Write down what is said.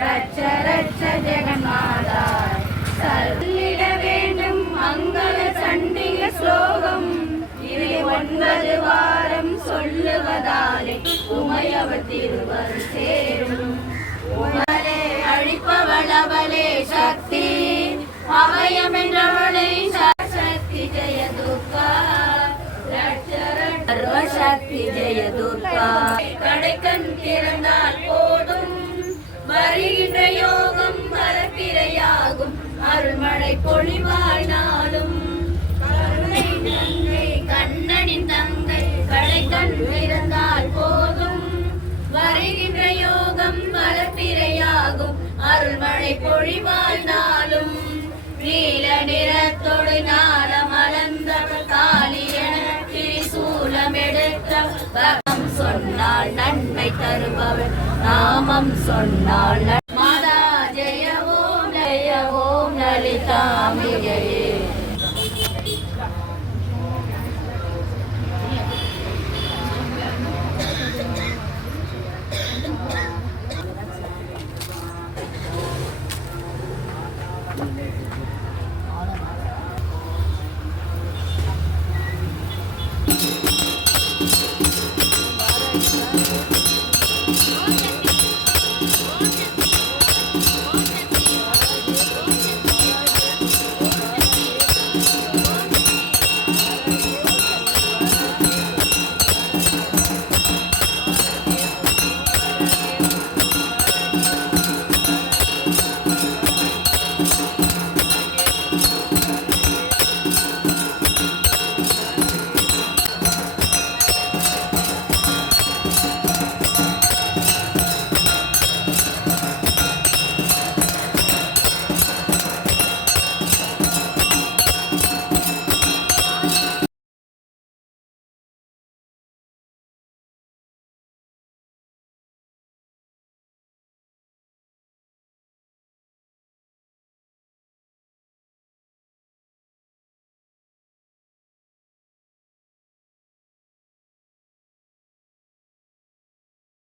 ரட்ச ரட்ச ஜெகன்மாதா சொல்லிட வேண்டும் மங்கள சண்டிக ஸ்லோகம் இது 9 வாரம் சொல்லுவதாலே உமையவர் திருவருள் சேரும். உமலே அழிப்பவளவளே சக்தி அபயமென்றவளை சக்தி ஜெய துர்கா சர்வசக்தி ஜெய துர்கா. கடைக்கண் திறந்தால் போதும் வருகின்ற யோகம் மரப்பிரையாகும் அருள்மழை பொழிவாய் நாளும். கருணை நங்கை கண்ணனின் தங்கை கடைக்கண் திறந்தால் போதும் வருகின்ற யோகம் மரப்பிரையாகும் அருள்மழை பொழிவாய் நாளும். நீல நிறத்தொடு நாள மலர்ந்தவள் காளி என திரிசூலம் எடுத்தவள் சொன்னால் நன்மை தருபவள் நாமம் சொன்னால் மாதா ஜெய ஓம் லலிதா